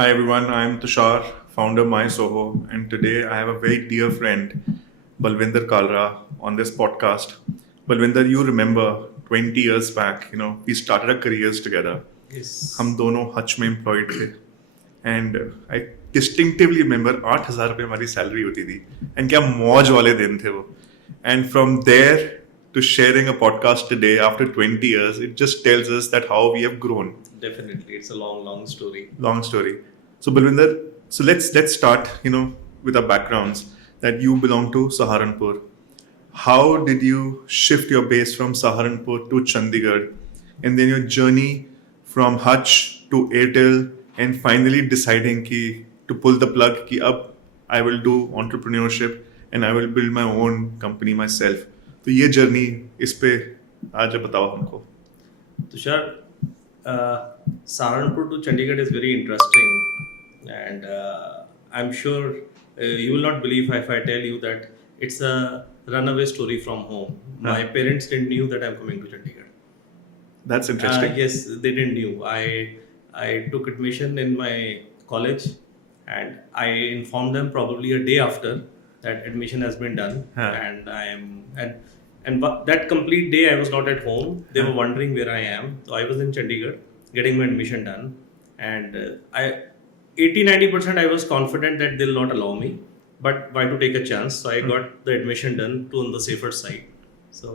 Hi everyone, I'm Tushar, founder of My Soho, and today I have a very dear friend, Balvinder Kalra, on this podcast. Balvinder, you remember 20 years back, we started our careers together. हम Yes. दोनों Hutch में employed थे and I distinctively remember 8,000 रुपये हमारी salary होती थी and क्या मौज वाले दिन थे वो and from there to sharing a podcast today after 20 years it just tells us that how we have grown. Definitely, it's a long, long story. Long story. So Balwinder, so let's start, with our backgrounds. That you belong to Saharanpur. How did you shift your base from Saharanpur to Chandigarh, and then your journey from Hutch to Airtel, and finally deciding to pull the plug कि अब I will do entrepreneurship and I will build my own company myself. तो ये journey इस पे आज बताओ हमको. Tushar, Saharanpur to Chandigarh is very interesting, and I'm sure you will not believe if I tell you that it's a runaway story from home. My parents didn't knew that I'm coming to Chandigarh. That's interesting. Yes, they didn't knew. I took admission in my college, and I informed them probably a day after that admission has been done, and I am and that complete day I was not at home. They were wondering where I am. So I was in Chandigarh getting my admission done, and I 80-90% I was confident that they'll not allow me, but why to take a chance? So I got the admission done to on the safer side. So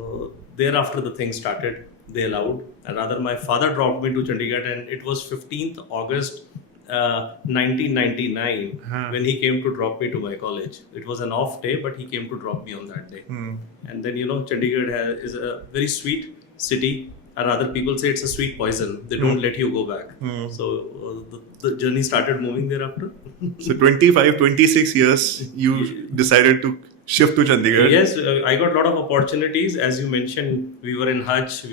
thereafter the thing started. They allowed, and rather my father dropped me to Chandigarh, and it was 15th August 1999 when he came to drop me to my college. It was an off day, but he came to drop me on that day. And then Chandigarh is a very sweet city. Or rather, people say it's a sweet poison. They don't let you go back. So the journey started moving thereafter. So 25, 26 years, you decided to shift to Chandigarh. Yes, I got a lot of opportunities. As you mentioned, we were in Hutch. I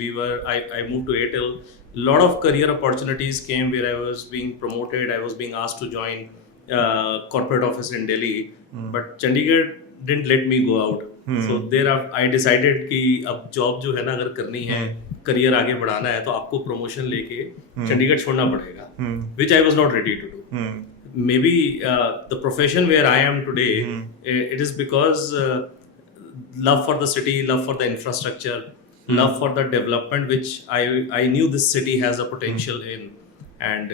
moved to Airtel. A lot of career opportunities came where I was being promoted. I was being asked to join corporate office in Delhi. But Chandigarh didn't let me go out. So there I decided कि अब job जो है ना अगर करनी है career आगे बढ़ाना है तो आपको प्रमोशन लेके चंडीगढ़ छोड़ना पड़ेगा, which I was not ready to do. Maybe the profession where I am today, it is because love for the city, love for the infrastructure, love for the development, which I knew this city has a potential in, and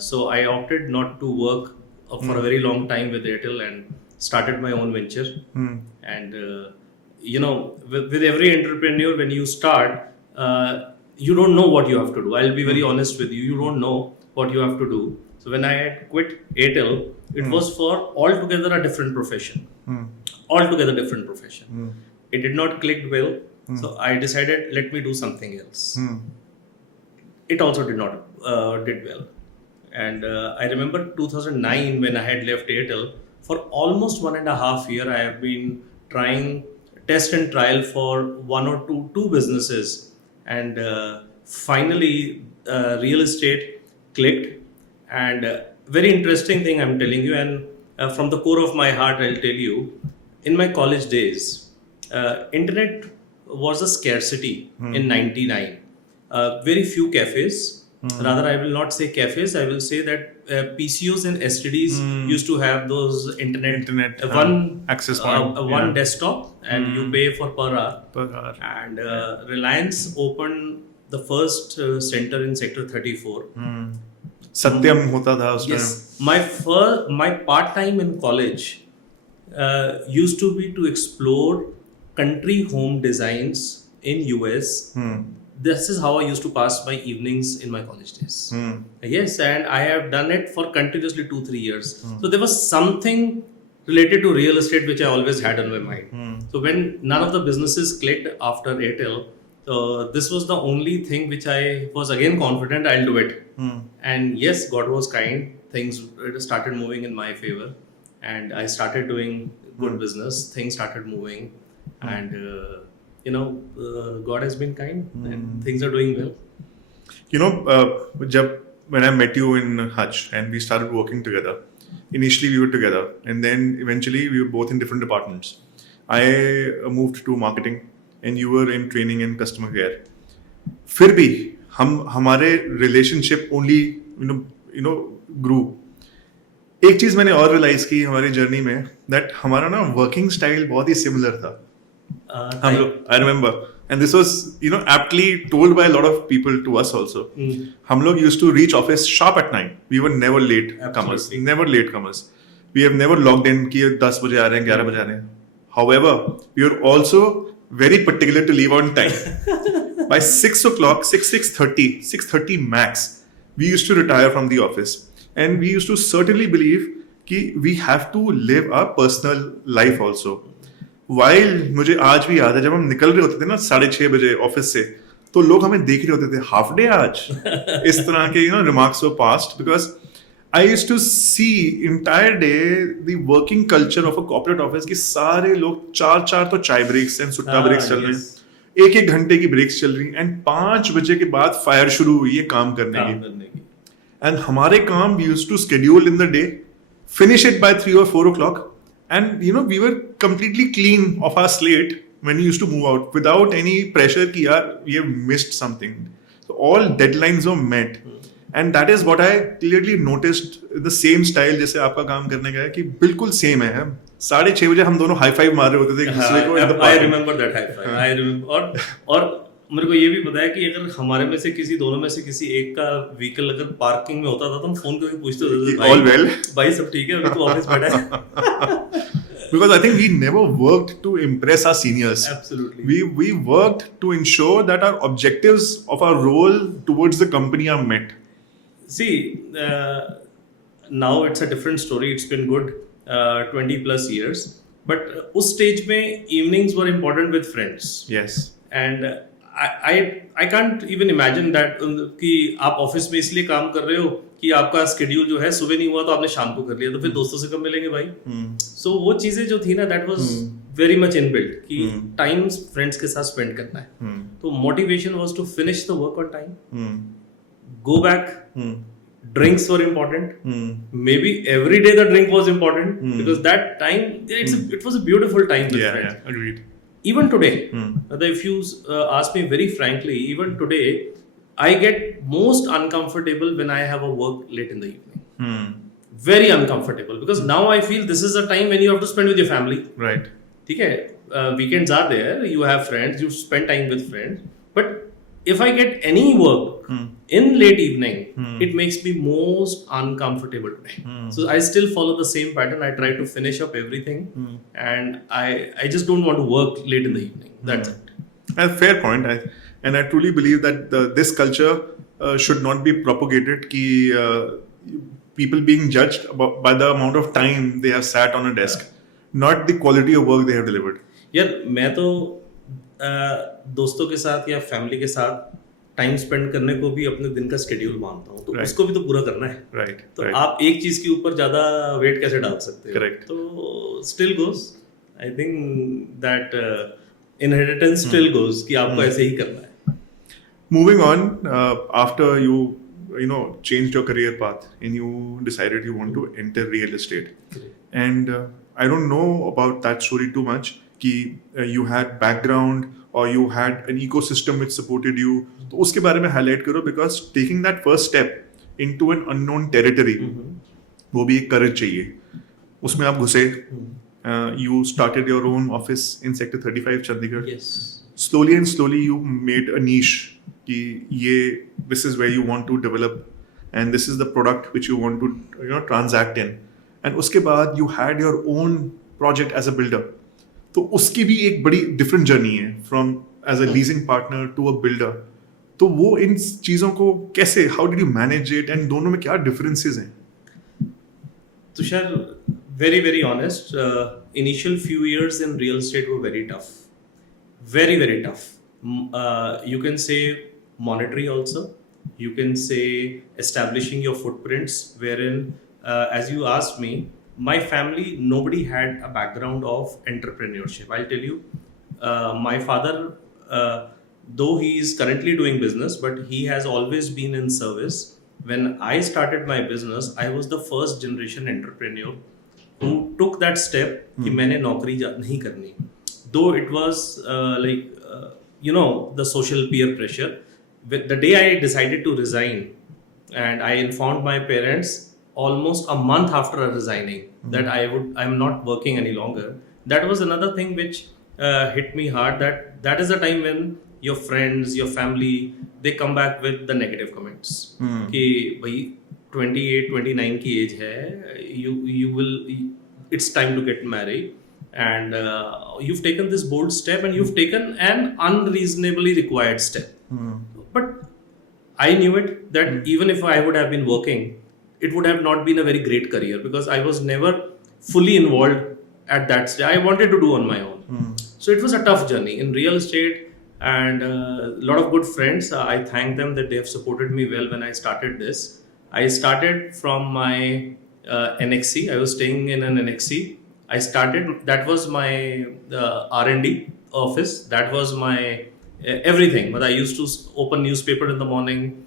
so I opted not to work for a very long time with Airtel and started my own venture. And with every entrepreneur, when you start, you don't know what you have to do. I'll be very honest with you. You don't know what you have to do. So when I had quit Airtel, it was for altogether a different profession. Altogether different profession. It did not click well. So I decided, let me do something else. It also did not did well. And I remember 2009 when I had left Airtel. For almost 1.5 years, I have been trying test and trial for one or two businesses, and finally real estate clicked. And very interesting thing I'm telling you, and from the core of my heart I'll tell you, in my college days internet was a scarcity in 99. Very few cafes, rather I will not say cafes, I will say that PCOs and STDs used to have those internet one access point, one desktop, and you pay for per hour. Per hour. And Reliance opened the first center in sector 34. सत्यम होता था उस Yes, my part time in college used to be to explore country home designs in US. This is how I used to pass my evenings in my college days. Yes, and I have done it for continuously 2-3 years. So there was something related to real estate which I always had on my mind. So when none of the businesses clicked after Airtel, this was the only thing which I was again confident I'll do it. And yes, God was kind. Things started moving in my favor, and I started doing good business. Things started moving, and God has been kind, and things are doing well. When I met you in Hutch and we started working together, initially we were together, and then eventually we were both in different departments. I moved to marketing, and you were in training and customer care. फिर भी हमारे relationship only grew. एक चीज मैंने और realise की हमारी journey में, दैट हमारा ना वर्किंग स्टाइल बहुत ही सिमिलर था. हम Time. लोग, I remember, and this was aptly told by lot of people to us also. हम लोग used to reach office sharp at 9. We were never late comers, Absolutely. Never late comers. We have never logged in कि 10 बजे आ रहे हैं, 11 बजे आ रहे हैं. However, we are also very particular to leave on time. By 6 o'clock, 6:30 max, we used to retire from the office. And we used to certainly believe कि we have to live our personal life also. While मुझे आज भी याद है जब हम निकल रहे होते थे ना 6:30 बजे ऑफिस से, तो लोग हमें देख रहे होते थे, हाफ डे आज. इस तरह के remarks were passed because I used to see entire day the working culture of a corporate office कि सारे लोग चार तो चाय ब्रेक्स एंड सुट्टा ब्रेक्स चल रहे Yes. हैं, एक घंटे की ब्रेक्स चल रही एंड 5 बजे के बाद फायर शुरू हुई है काम करने काम की. करने की. एंड हमारे काम we used to schedule in the day, finish it by 3 or 4 o'clock, and we were completely clean of our slate when we used to move out without any pressure कि यार we have missed something. So all deadlines were met. And that is what I clearly noticed. The same style जैसे आपका काम करने का है कि बिल्कुल सेम है. 6:30 बजे हम दोनों हाई फाइव मार रहे होते थे एक दूसरे को in the I park. remember that high five. I remember. और मेरे को ये भी पता है कि अगर हमारे में से किसी दोनों में से किसी एक का व्हीकल अगर पार्किंग में होता था तो हम फोन करके पूछते होते थे, All well? भाई सब ठीक है, अभी तो ऑफिस बैठा है. Because I think we never worked to impress our seniors. Absolutely. We worked to ensure that our objectives of our role towards the company are met. See, now it's a different story. It's been good 20 plus years. But उस stage में evenings were important with friends. Yes. And I can't even imagine that कि आप office में इसलिए काम कर रहे हो कि आपका स्केड्यूल जो है सुबह नहीं हुआ तो आपने शाम को कर लिया, तो फिर दोस्तों से कब मिलेंगे भाई. सो वो चीजें जो थी ना, that was very much inbuilt कि टाइम फ्रेंड्स के साथ स्पेंड करना है. तो motivation was to finish the work on time, go back. Drinks were important. Maybe every day the drink was important because that time it was a beautiful time with friends. Yeah, agreed. Even today, if you ask me very frankly, even today, I get most uncomfortable when I have a work late in the evening. Very uncomfortable because now I feel this is a time when you have to spend with your family. Right. ठीक है, weekends are there, you have friends, you spend time with friends. But if I get any work in late evening, it makes me most uncomfortable today. So I still follow the same pattern. I try to finish up everything, and I just don't want to work late in the evening. That's it. A fair point. And I truly believe that this culture should not be propagated. Ki people being judged by the amount of time they have sat on a desk, not the quality of work they have delivered. यार मैं तो दोस्तों के साथ या family के साथ time spend करने को भी अपने दिन का स्केड्यूल मानता हूँ, तो Right. उसको भी तो पूरा करना है. Right. तो right. आप एक चीज के ऊपर ज्यादा वेट कैसे डाल सकते हो. Correct. तो still goes, I think that inheritance still goes कि आपको ऐसे ही करना है. Moving on, after you changed your career path and you decided you want to enter real estate. And I don't know about that story too much. कि you had background or you had an ecosystem which supported you. तो उसके बारे में highlight करो, because taking that first step into an unknown territory, वो भी एक courage चाहिए. उसमें आप घुसे. You started your own office in Sector 35 Chandigarh. Yes. Slowly you made a niche कि ये this is where you want to develop and this is the product which you want to transact in. And उसके बाद you had your own project as a builder. तो उसकी भी एक बड़ी different journey है from as a leasing partner to a builder. तो वो इन चीजों को कैसे, how did you manage it, and दोनों में क्या डिफरेंसेस हैं? Tushar, very very honest, initial few years in real estate were very tough, very tough. You can say monetary also, you can say establishing your footprints, wherein as you asked me, my family, nobody had a background of entrepreneurship. I'll tell you, my father, though he is currently doing business, but he has always been in service. When I started my business, I was the first generation entrepreneur who took that step कि मैंने नौकरी नहीं करनी. Though it was the social peer pressure. The day I decided to resign and I informed my parents, almost a month after resigning that I'm not working any longer. That was another thing which hit me hard, that is the time when your friends, your family, they come back with the negative comments कि भाई 28 29 की as है, you will, it's time to get married, and you've taken this bold step and you've taken an unreasonably required step. But I knew it that even if I would have been working, it would have not been a very great career because I was never fully involved at that stage. I wanted to do on my own. So it was a tough journey in real estate, and a lot of good friends. I thank them that they have supported me well when I started this. I started from my NXC. I was staying in an NXC. I started. That was my R&D office. That was my everything. But I used to open newspaper in the morning,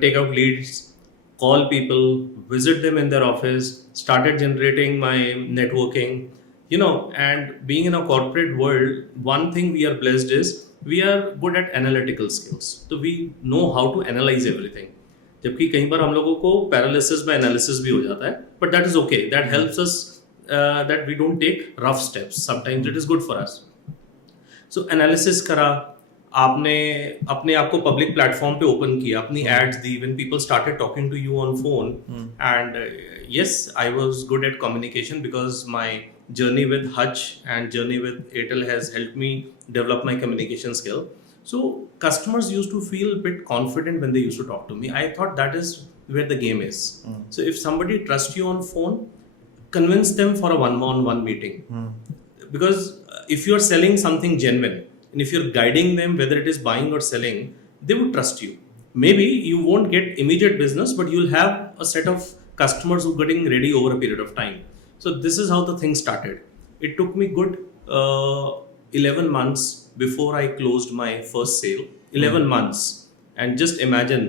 take out leads, call people, visit them in their office, started generating my networking, and being in a corporate world, one thing we are blessed is we are good at analytical skills. So we know how to analyze everything. जबकि कई बार हम लोगों को paralysis bye analysis भी हो जाता है, but that is okay, that helps us that we don't take rough steps, sometimes it is good for us. So analysis करा, आपने अपने आप को पब्लिक प्लेटफॉर्म पे ओपन किया, अपनी एड्स दी, when people started talking to you on phone, and yes, I was good at communication because my journey with Hutch and journey with Airtel has helped me develop my communication skill. So customers used to feel a bit confident when they used to talk to me. I thought that is where the game is. So if somebody trusts you on phone, convince them for a one-on-one meeting. Because if you're selling something genuine, and if you're guiding them whether it is buying or selling, they would trust you. Maybe you won't get immediate business, but you'll have a set of customers who are getting ready over a period of time. So this is how the thing started. It took me good 11 months before I closed my first sale. 11 months. And just imagine,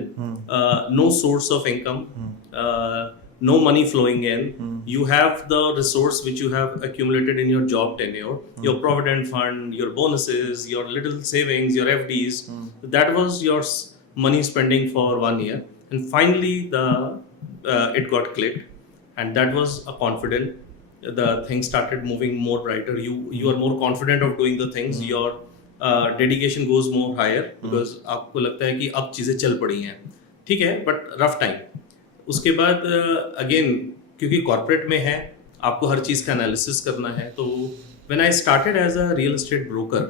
no source of income, no money flowing in. You have the resource which you have accumulated in your job tenure, your provident fund, your bonuses, your little savings, your FDs. That was your money spending for 1 year. And finally, it got clicked, and that was a confident. The things started moving more brighter. You are more confident of doing the things. Your dedication goes more higher because आपको लगता है कि अब चीज़ें चल पड़ी हैं, ठीक है, बट रफ टाइम. उसके बाद अगेन क्योंकि कॉर्पोरेट में है, आपको हर चीज़ का एनालिसिस करना है. तो when I started as a real estate broker,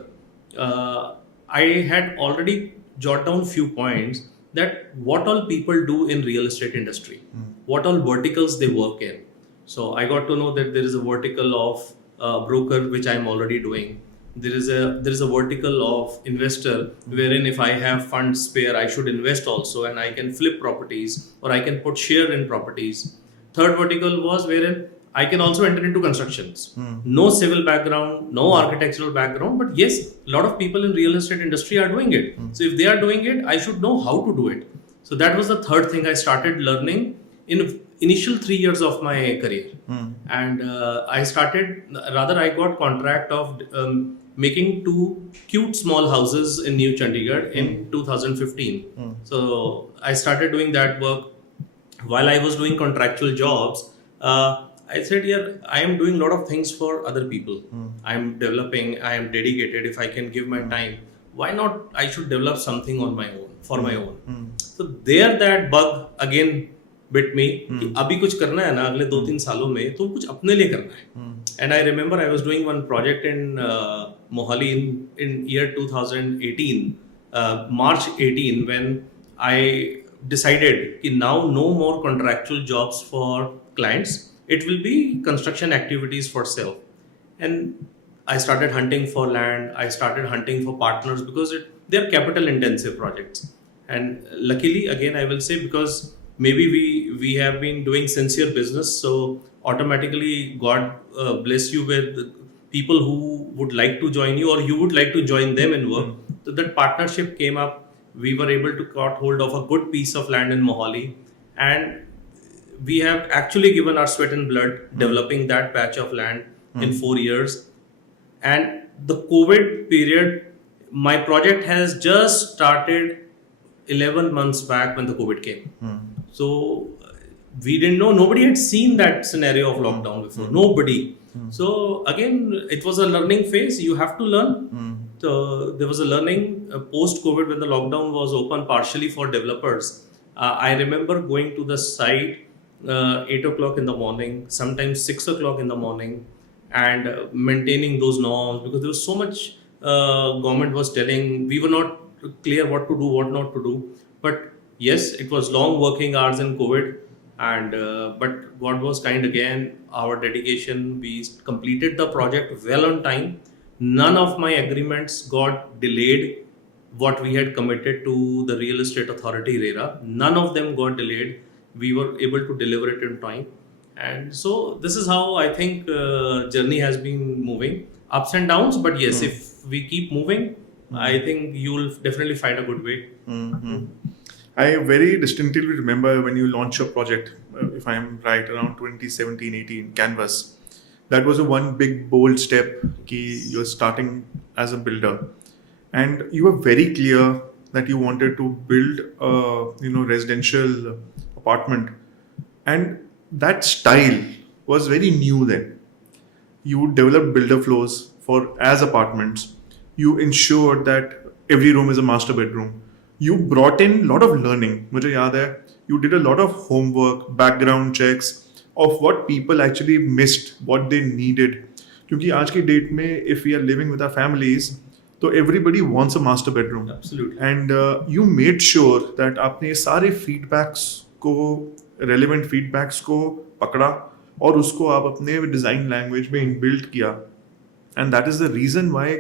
I had already jot down few points that what all people do in real estate industry, what all verticals they work in. So I got to know that there is a vertical of broker which I am already doing. There is a vertical of investor wherein if I have funds spare, I should invest also, and I can flip properties or I can put share in properties. Third vertical was wherein I can also enter into constructions. No civil background, no architectural background, but yes, a lot of people in real estate industry are doing it. So if they are doing it, I should know how to do it. So that was the third thing I started learning in initial 3 years of my career. And I got contract of making 2 cute small houses in New Chandigarh in 2015. So I started doing that work while I was doing contractual jobs. I said, yeah, I am doing a lot of things for other people. I am developing, I am dedicated. If I can give my time, why not I should develop something on my own, for my own. So there that bug again bit me कि अभी कुछ करना है ना अगले 2-3 सालों में, तो कुछ अपने लिए करना है. And I remember I was doing one project in Mohali in year 2018, March 18, when I decided कि now no more contractual jobs for clients. It will be construction activities for self. And I started hunting for land. I started hunting for partners because they are capital intensive projects. And luckily, again, I will say, because maybe we have been doing sincere business, so automatically God bless you with people who would like to join you, or you would like to join them in work. So that partnership came up. We were able to got hold of a good piece of land in Mohali, and we have actually given our sweat and blood developing that patch of land in 4 years. And the COVID period, my project has just started 11 months back when the COVID came. So we didn't know, nobody had seen that scenario of lockdown before, nobody. So again, it was a learning phase. You have to learn. So there was a learning post COVID when the lockdown was open partially for developers. I remember going to the site 8 o'clock in the morning, sometimes 6 o'clock in the morning, and maintaining those norms, because there was so much government was telling. We were not clear what to do, what not to do. But yes, it was long working hours in COVID, and but God was kind again. Our dedication, we completed the project well on time. None of my agreements got delayed. What we had committed to the real estate authority RERA, none of them got delayed. We were able to deliver it in time, and so this is how I think journey has been moving, ups and downs. But yes, if we keep moving, I think you'll definitely find a good way. I very distinctly remember when you launched your project, if I am right, around 2017-18, Canvas. That was a one big bold step. Ki you're starting as a builder, and you were very clear that you wanted to build a residential apartment, and that style was very new then. You developed builder flows for as apartments. You ensured that every room is a master bedroom. You brought in a lot of learning. मुझे याद है you did a lot of homework, background checks of what people actually missed, what they needed. क्योंकि आज की date में if we are living with our families, तो everybody wants a master bedroom. Absolutely. And you made sure that आपने ये सारे feedbacks को relevant feedbacks को पकड़ा और उसको आप अपने डिजाइन लैंग्वेज में इनबिल्ट किया, and that is the reason why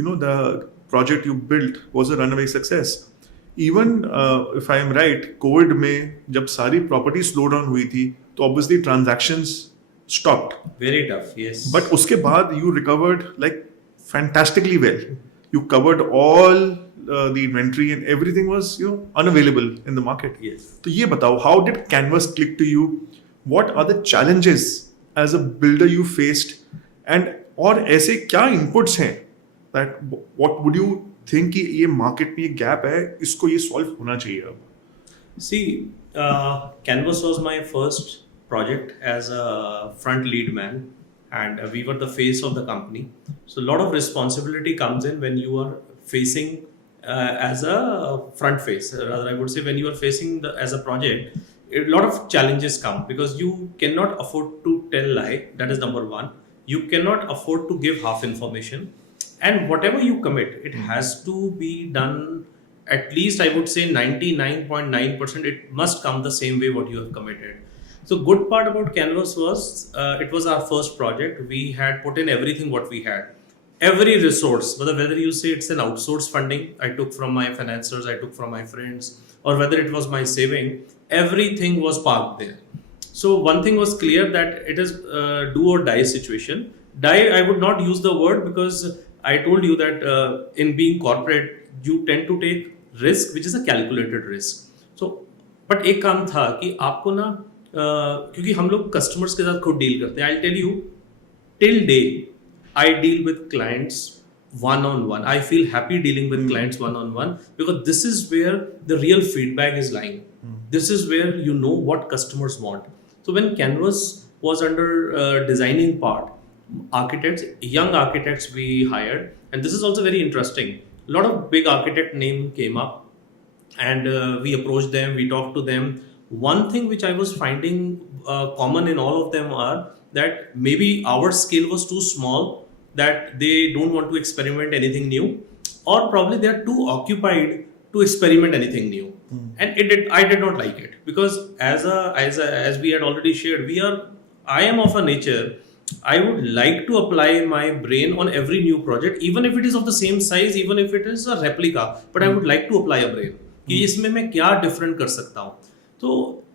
the project you built was a runaway success. Even if I am right, Covid में जब सारी प्रॉपर्टी स्लो डाउन हुई थी तो obviously transactions stopped, Very tough, yes. But उसके बाद you recovered like fantastically well. You covered all the inventory and everything was unavailable in the market. Yes. तो ये बताओ, how did Canvas click to you? What are the challenges as a builder you faced? And और ऐसे क्या inputs हैं that what would you think कि ये market में ये gap है, इसको ये solve होना चाहिए अब? See, Canvas was my first project as a front lead man, and we were the face of the company. So a lot of responsibility comes in when you are facing as a front face. Rather, I would say when you are facing as a project, a lot of challenges come because you cannot afford to tell lie. That is number one. You cannot afford to give half information, and whatever you commit, it has to be done. At least I would say 99.9%. It must come the same way what you have committed. So good part about Canvas was it was our first project. We had put in everything what we had, every resource. Whether you say it's an outsourced funding I took from my financiers, I took from my friends, or whether it was my saving, everything was parked there. So one thing was clear that it is do or die situation. Die, I would not use the word because I told you that in being corporate, you tend to take risk, which is a calculated risk. So, but एक काम था कि आपको ना क्योंकि हम लोग customers के साथ खुद डील करते हैं. I tell you, till day I deal with clients one on one. I feel happy dealing with clients one on one because this is where the real feedback is lying. This is where you know what customers want. So when Canvas was under designing part, architects, young architects we hired, and this is also very interesting. A lot of big architect name came up, and we approached them, we talked to them. One thing which I was finding common in all of them are that maybe our scale was too small, that they don't want to experiment anything new, or probably they are too occupied to experiment anything new. And I did not like it because as we had already shared, I am of a nature, I would like to apply my brain on every new project, even if it is of the same size, even if it is a replica, but I would like to apply a brain कि इसमें मैं क्या different कर सकता हूँ. तो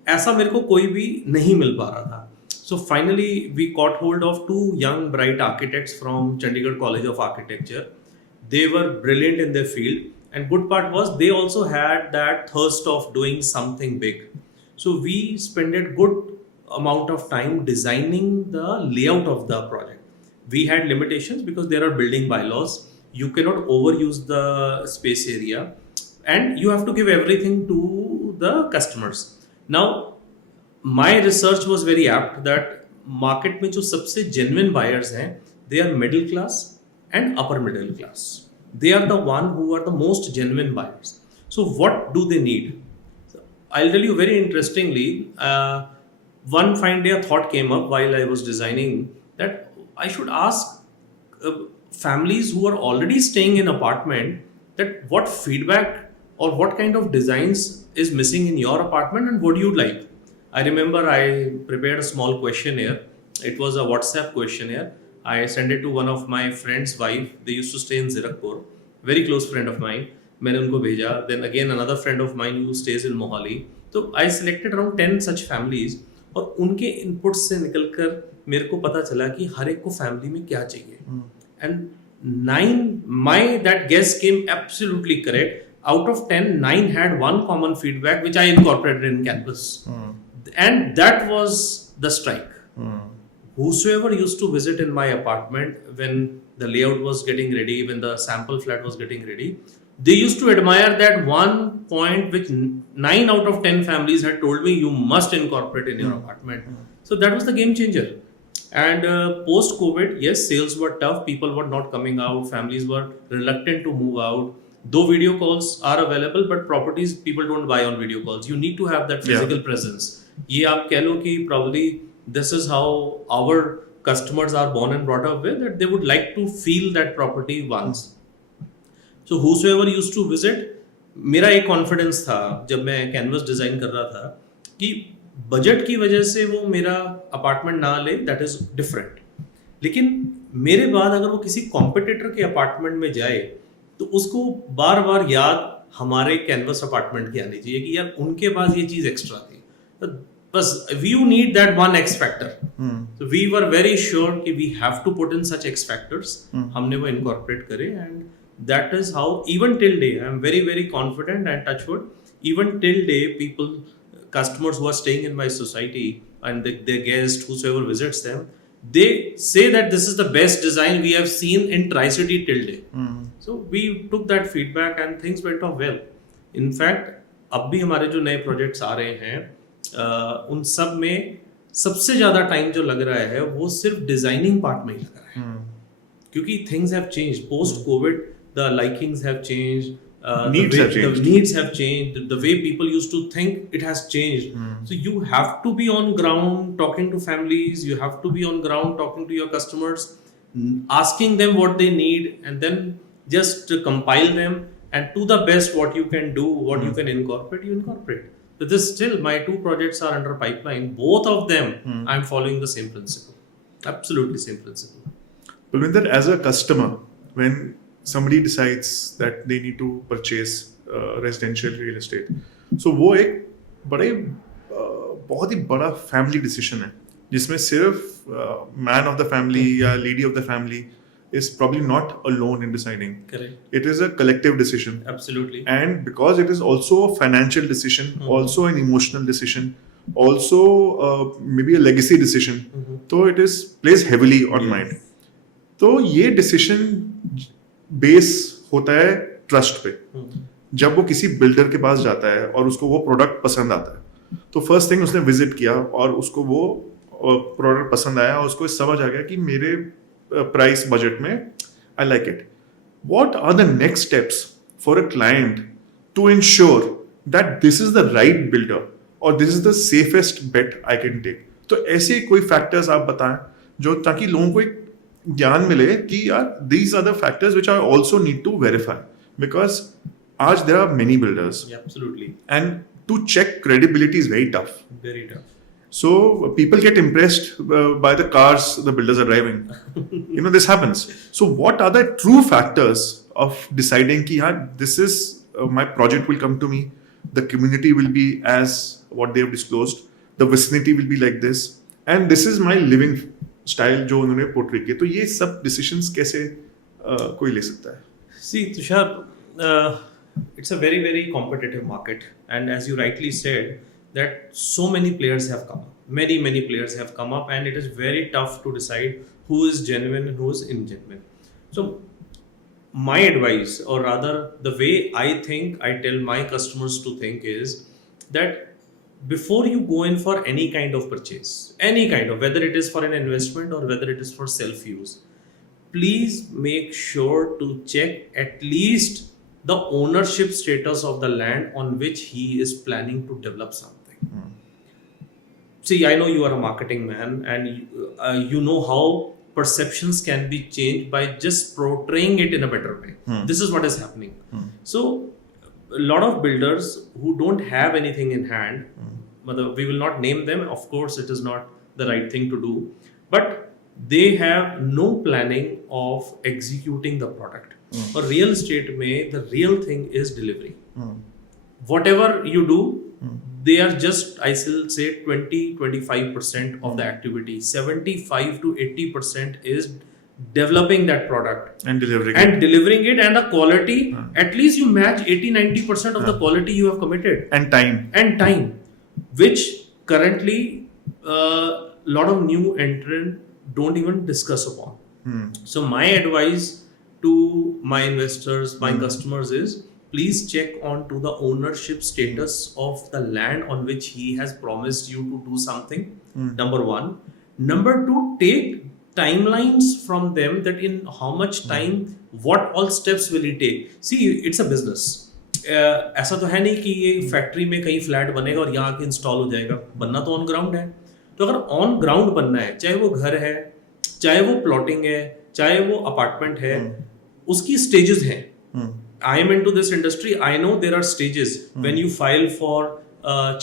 ऐसा मेरे को कोई भी नहीं मिल पा रहा था. So finally we caught hold of two young bright architects from Chandigarh College of Architecture. They were brilliant in their field, and good part was they also had that thirst of doing something big. So we spent a good amount of time designing the layout of the project. We had limitations because there are building bylaws. You cannot overuse the space area, and you have to give everything to the customers. Now, my research was very apt that market में जो सबसे genuine buyers हैं, they are middle class and upper middle class. They are the one who are the most genuine buyers. So what do they need? I'll tell you very interestingly. One fine day, a thought came up while I was designing that I should ask uh, families who are already staying in apartment that what feedback or what kind of designs is missing in your apartment and what do you like. I remember I prepared a small questionnaire. It was a WhatsApp questionnaire. I sent it to one of my friend's wife. They used to stay in Zirakpur. Very close friend of mine. मैंने उनको भेजा. Then again another friend of mine who stays in Mohali. तो I selected around 10 such families और उनके input से निकलकर मेरे को पता चला कि हर एक को फैमिली में क्या चाहिए. And 9, that guess came absolutely correct. Out of 10, 9 had one common feedback which I incorporated in Canvas. And that was the strike. Whosoever used to visit in my apartment when the layout was getting ready, when the sample flat was getting ready, they used to admire that one point which 9 out of 10 families had told me you must incorporate in your apartment. So that was the game changer. And post COVID, yes, sales were tough. People were not coming out. Families were reluctant to move out. Though video calls are available, but properties people don't buy on video calls. You need to have that physical presence. ये आप कह लो कि probably this is how our customers are born and brought up with, that they would like to feel that property once. So whosoever used to visit, मेरा एक confidence था जब मैं canvas design कर रहा था कि बजट की वजह से वो मेरा अपार्टमेंट ना ले, दैट इज डिफरेंट. लेकिन मेरे बाद अगर वो किसी कॉम्पिटिटर के अपार्टमेंट में जाए तो उसको बार बार याद हमारे कैनवस अपार्टमेंट की आनी चाहिए कि यार उनके पास ये चीज एक्स्ट्रा थी. तो बस we need that one X factor. So we were very sure कि we have to put in such X factors. हमने वो incorporate करे, and that is how even till day I am very very confident and touch wood, even till day people, customers who are staying in my society and their guests, whosoever visits them, they say that this is the best design we have seen in Tri-City till day. So we took that feedback and things went off well. In fact, अब भी हमारे जो नए projects आ रहे हैं उन सब में सबसे ज्यादा टाइम जो लग रहा है वो सिर्फ डिजाइनिंग पार्ट में ही लग रहा है, क्योंकि things have changed post Covid. The likings have changed, the needs have changed, the way people used to think, it has changed. So you have to be on ground talking to families, you have to be on ground talking to your customers, asking them what they need, and then just compile them, and to the best what you can do, what you can incorporate, you incorporate. So this still, my 2 projects are under pipeline. Both of them, I'm following the same principle. Absolutely same principle. Balvinder, as a customer, when somebody decides that they need to purchase residential real estate, so वो एक बहुत ही बड़ा family decision है जिसमें सिर्फ man of the family या lady of the family is probably not alone in deciding. Correct. It is a collective decision. Absolutely. And because it is also a financial decision, also an emotional decision, also maybe a legacy decision, so it is plays heavily on mind. तो ये decision base होता है trust पे. जब वो किसी builder के पास जाता है और उसको वो product पसंद आता है, तो first thing उसने visit किया और उसको वो product पसंद आया और उसको समझ आ गया कि मेरे price budget में I like it. What are the next steps for a client to ensure that this is the right builder or this is the safest bet I can take? तो ऐसे कोई factors आप बताएं जो ताकि लोगों को एक ज्ञान मिले कि यार these are the factors which I also need to verify, because आज there are many builders. Yeah, absolutely. And to check credibility is very tough. Very tough. So people get impressed by the cars the builders are driving. This happens. So what are the true factors of deciding कि यार this is my project will come to me, the community will be as what they have disclosed, the vicinity will be like this, and this is my living style जो उन्होंने portray किया. तो ये सब decisions कैसे कोई ले सकता है? See, Tushar, it's a very very competitive market, and as you rightly said, that so many players have come up. Many players have come up, and it is very tough to decide who is genuine and who is ingenuine. So my advice, or rather the way I think, I tell my customers to think is that before you go in for any kind of purchase, any kind of, whether it is for an investment or whether it is for self use, please make sure to check at least the ownership status of the land on which he is planning to develop something. See, I know you are a marketing man, and you know how perceptions can be changed by just portraying it in a better way. This is what is happening. So, a lot of builders who don't have anything in hand, we will not name them, of course, it is not the right thing to do, but they have no planning of executing the product. For real estate, the real thing is delivery. Whatever you do, they are just, I still say, 20-25% of the activity. 75 to 80% is developing that product and delivering it, and the quality, at least you match 80-90% of the quality you have committed, and time, which currently a lot of new entrant don't even discuss upon. So my advice to my investors, my customers is, please check on to the ownership status of the land on which he has promised you to do something. Number one. Number two, take timelines from them, that in how much time, what all steps will he take. See, it's a business. ऐसा तो है नहीं कि ये factory में कहीं flat बनेगा और यहाँ के इंस्टॉल हो जाएगा. बनना तो ऑन ग्राउंड है. तो अगर ऑन ग्राउंड बनना है, चाहे वो घर है, चाहे वो प्लॉटिंग है, चाहे वो अपार्टमेंट है, उसकी स्टेजेस हैं. I am into this industry. I know there are stages when you file for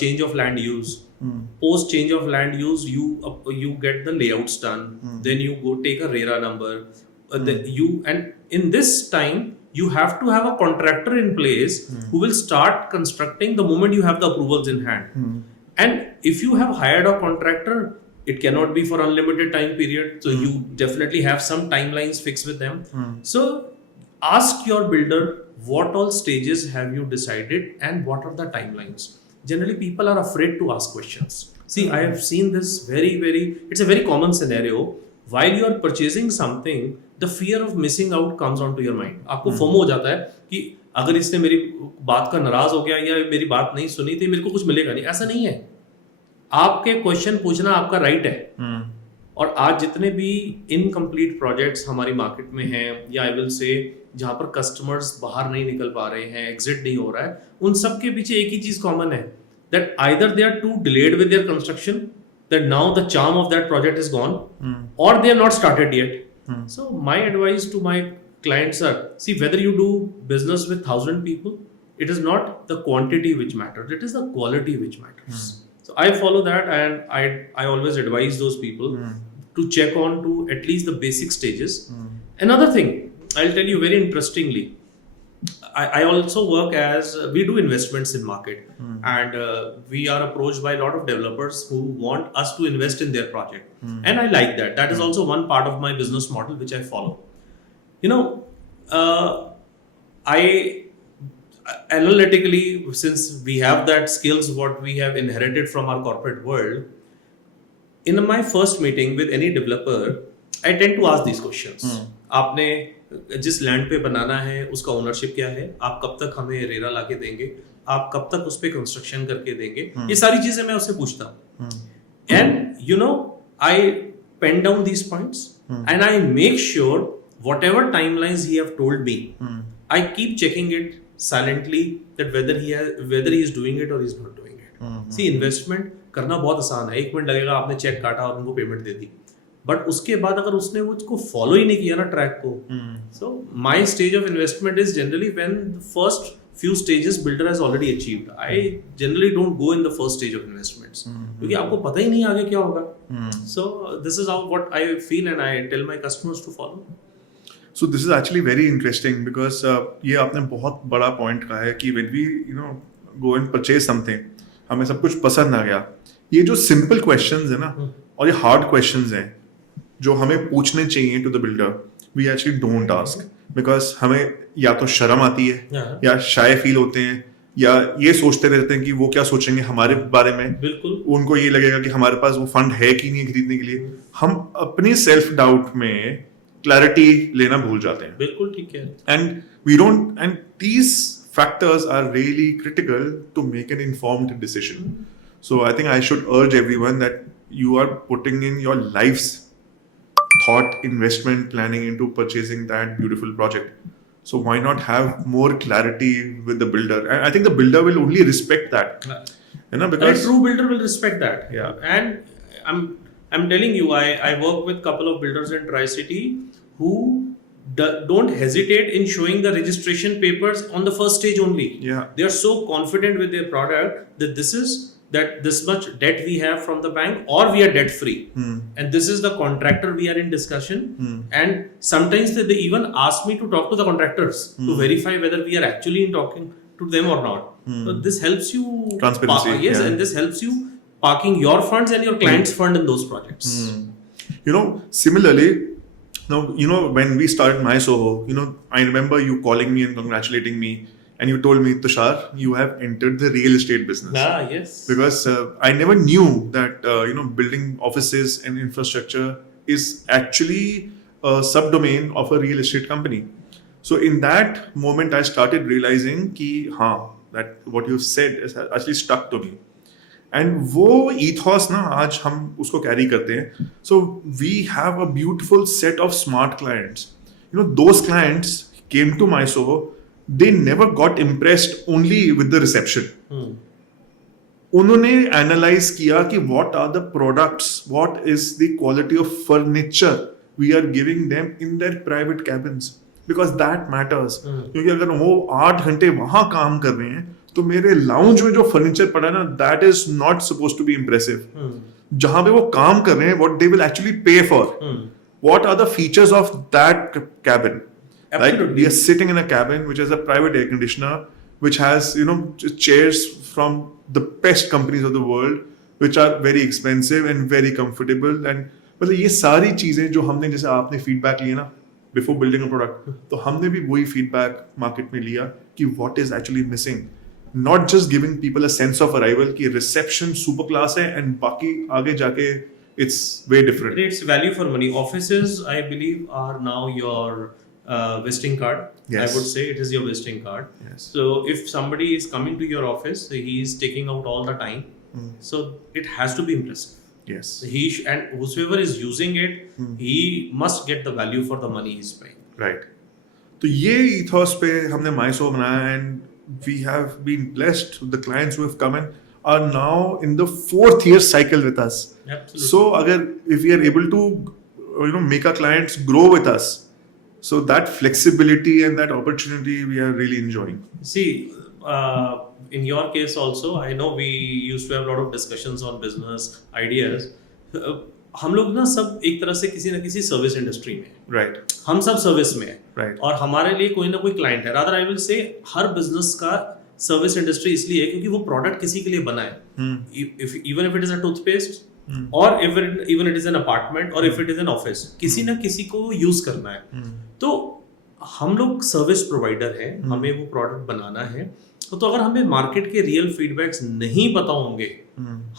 change of land use. Post change of land use, you get the layouts done. Then you go take a RERA number. And in this time you have to have a contractor in place who will start constructing the moment you have the approvals in hand. And if you have hired a contractor, it cannot be for unlimited time period. So you definitely have some timelines fixed with them. So ask your builder, what all stages have you decided and what are the timelines. Generally people are afraid to ask questions. See, I have seen this it's a very common scenario. While you are purchasing something, the fear of missing out comes onto your mind. आपको FOMO हो जाता है कि अगर इसने मेरी बात का नाराज हो गया या मेरी बात नहीं सुनी तो मेरे को कुछ मिलेगा नहीं. ऐसा नहीं है. आपके क्वेश्चन पूछना आपका राइट है. और आज जितने भी इनकम्प्लीट प्रोजेक्ट्स हमारी मार्केट में हैं, या आई विल से जहाँ पर कस्टमर्स बाहर नहीं निकल पा रहे हैं, एग्जिट नहीं हो रहा है, उन सब के पीछे एक ही चीज कॉमन है, that either they are too delayed with their construction, that now the charm of that project is gone, और they are not started yet. So my advice to my clients are, see, whether you do business with 1,000 people, it is not the quantity which matters, it is the quality which matters. So I follow that, and I always advise those people to check on to at least the basic stages. Another thing I'll tell you very interestingly, I also work as, we do investments in market, and we are approached by a lot of developers who want us to invest in their project, and I like that. That is also one part of my business model which I follow. You know, I analytically, since we have that skills what we have inherited from our corporate world, in my first meeting with any developer, I tend to ask these questions. आपने जिस land पे बनाना है उसका ownership क्या है, आप कब तक हमें रेरा लाके देंगे, आप कब तक उस पे कंस्ट्रक्शन करके देंगे, ये सारी चीजें मैं उससे पूछता हूँ. And you know, I pen down these points and I make sure whatever timelines he have told me, I keep checking it silently, that whether he is doing it or he is not doing it. See, investment करना बहुत आसान है. 1 minute लगेगा, आपने check काटा और उनको payment they the, but उसके बाद अगर उसने उसको फॉलो ही नहीं किया ना ट्रैक को. So my stage of investment is generally when the first few stages builder has already achieved. I generally don't go in the first stage of investments क्योंकि आपको पता ही नहीं आगे क्या होगा. So this is how what I feel, and I tell my customers to follow. So this is actually very interesting because ये आपने बहुत बड़ा पॉइंट कहा है कि when we go and purchase something, हमें सब कुछ पसंद आ गया. ये जो सिंपल क्वेश्चंस है ना, और ये हार्ड क्वेश्चंस हैं जो हमें पूछने चाहिए to the builder, we actually don't ask, because हमें या तो शर्म आती है या शाय फील होते हैं, या ये सोचते रहते हैं कि वो क्या सोचेंगे हमारे बारे में. बिल्कुल, उनको ये लगेगा कि हमारे पास वो फंड है कि नहीं खरीदने के लिए. हम अपनी सेल्फ डाउट में क्लैरिटी लेना भूल जाते हैं. बिल्कुल ठीक है. And we don't, and these factors are really critical to make an informed decision. So I think I should urge everyone that you are putting in your life's thought, investment, planning into purchasing that beautiful project. So why not have more clarity with the builder? And I think the builder will only respect that, you know, A because true builder will respect that. yeah, And I'm telling you, I work with couple of builders in Tri-City who don't hesitate in showing the registration papers on the first stage only. yeah, They are so confident with their product that this much debt we have from the bank, or we are debt free, and this is the contractor we are in discussion. And sometimes they even ask me to talk to the contractors to verify whether we are actually in talking to them or not. So this helps you Transparency, yes, yeah. and this helps you parking your funds and your client's fund in those projects. You know, similarly, now, you know, when we started My Soho, you know, I remember you calling me and congratulating me, and you told me, Tushar, you have entered the real estate business. Yes. Because I never knew that, you know, building offices and infrastructure is actually a subdomain of a real estate company. So in that moment, I started realizing that what you've said is actually stuck to me. And वो ethos ना आज हम उसको carry करते हैं. So we have a beautiful set of smart clients. You know those clients came to my Soho. They never got impressed only with the reception. उन्होंने analyse किया कि what are the products, what is the quality of furniture we are giving them in their private cabins, because that matters. क्योंकि अगर वो 8 घंटे वहां काम कर रहे हैं तो मेरे लाउंज में जो फर्नीचर पड़ा है ना, that is not suppose to be impressive. जहां पे वो काम कर रहे हैं, what they will actually pay for, what are the features of that cabin. Like we are sitting in a cabin which has a private air conditioner, which has, you know, chairs from the best companies of the world, which are very expensive and very comfortable. And मतलब ये सारी चीजें जो हमने, जैसे आपने feedback लिया ना बिफोर बिल्डिंग अ प्रोडक्ट, तो हमने भी वही फीडबैक मार्केट में लिया कि what is actually missing. Not just giving people a sense of arrival कि रिसेप्शन सुपर क्लास है एंड बाकी आगे जाके it's way different. It's value for money. Offices, I believe, are now your visiting card. Yes. I would say it is your visiting card. Yes. So if somebody is coming to your office, he is taking out all the time. So it has to be impressive. Yes. And whosoever is using it, he must get the value for the money he's paying. Right. तो ये ethos पे हमने MySo बनाया, and we have been blessed. The clients who have come in are now in the 4th year cycle with us. Absolutely. So if we are able to, you know, make our clients grow with us, so that flexibility and that opportunity we are really enjoying. See, in your case also, I know we used to have a lot of discussions on business ideas. हम लोग ना सब एक तरह से किसी ना किसी सर्विस इंडस्ट्री में, Right. हम सब सर्विस में है. Right. और हमारे लिए कोई ना कोई क्लाइंट है. Rather I will say her business का सर्विस इंडस्ट्री इसलिए है क्योंकि वो प्रोडक्ट किसी के लिए बना है. Even if it is a toothpaste, और even it is an apartment, और if it is an office, किसी ना किसी को यूज करना है. तो हम लोग सर्विस प्रोवाइडर है, हमें वो प्रोडक्ट बनाना है. तो अगर हमें मार्केट के रियल फीडबैक्स नहीं पता होंगे,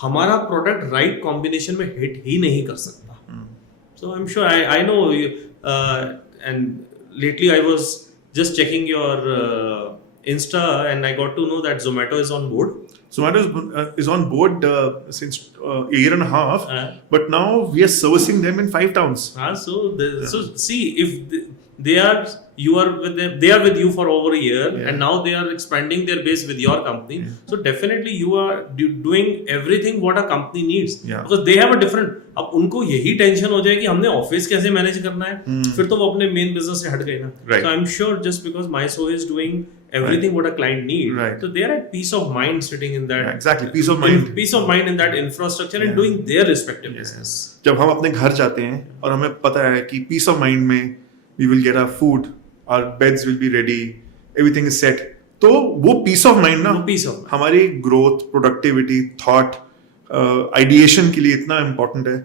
हमारा प्रोडक्ट राइट कॉम्बिनेशन में हिट ही नहीं कर सकता. So I am sure, I know, and lately I was just checking your Insta, and I got to know that Zomato is on board. Zomato is on board since a year and a half, but now we are servicing them in 5 towns. So see, if they are with you for over a year, and now they are expanding their base with your company. So definitely you are doing everything what a company needs, because they have a different. अब उनको यही tension हो जाए कि हमने office कैसे manage करना है, फिर तो वो अपने मेन बिजनेस से हट गए ना. So I'm sure just because MySo is doing everything what a client needs, so they are at peace of mind sitting in that. Exactly, peace of mind in that infrastructure and doing their respective business. जब हम अपने घर जाते हैं और हमें पता है कि peace of mind में we will get our food, our beds will be ready, everything is set, तो वो peace of mind ना हमारी growth, productivity, thought, ideation के लिए इतना important है.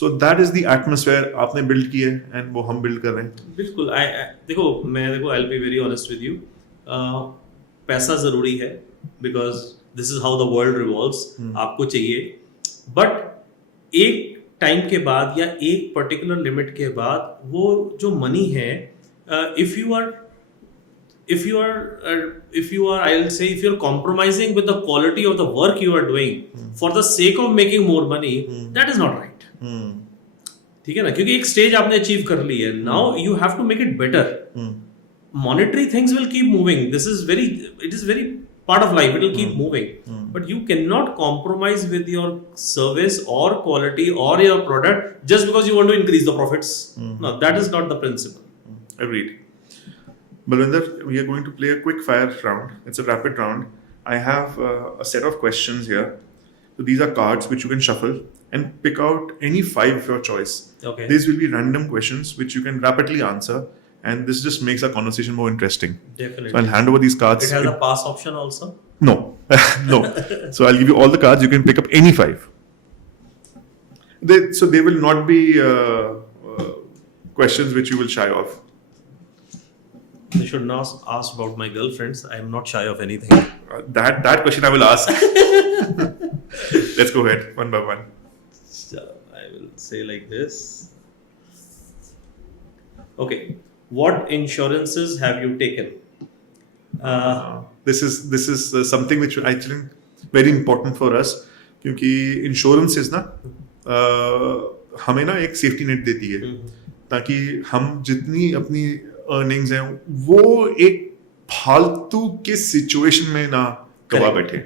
So that is the atmosphere आपने build की है and वो हम build कर रहे हैं. बिल्कुल. देखो I'll be very honest with you. पैसा जरूरी है, because this is how the world revolves. आपको चाहिए, but एक टाइम के बाद या एक पर्टिकुलर लिमिट के बाद वो जो मनी है, if you are if you are, I'll say, if you're compromising with the quality of the work you are doing for the sake of making more money, that is not right. ठीक है ना, क्योंकि एक stage आपने achieve कर ली है, now you have to make it better. Monetary things will keep moving. It is very part of life. It will keep moving. But you cannot compromise with your service or quality or your product just because you want to increase the profits. No, that is not the principle. Agreed. Balvinder, we are going to play a quick fire round. It's a rapid round. I have a set of questions here. So these are cards which you can shuffle and pick out any 5 of your choice. Okay. These will be random questions which you can rapidly answer, and this just makes our conversation more interesting. Definitely. So I'll hand over these cards. It has a pass option also? No. No. So I'll give you all the cards. You can pick up any 5. They will not be questions which you will shy of. You should not ask about my girlfriends. I am not shy of anything. That question I will ask. Let's go ahead, one by one. So I will say like this. Okay. What insurances have you taken? This is something which I think very important for us, क्योंकि insurances ना हमें ना एक safety net देती है, ताकि हम जितनी अपनी earnings हैं वो एक फालतू के situation में ना गवा बैठे.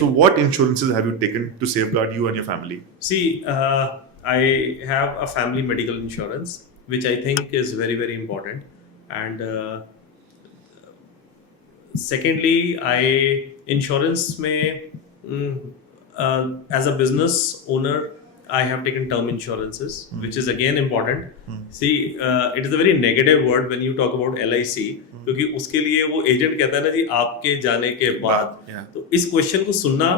So what insurances have you taken to safeguard you and your family? See, I have a family medical insurance, which I think is very, very important. And secondly, insurance as a business owner, I have taken term insurances, which is again important. See, it is a very negative word when you talk about LIC, क्योंकि उसके लिए वो agent कहता है ना जी आपके जाने के बाद, तो इस क्वेश्चन को सुनना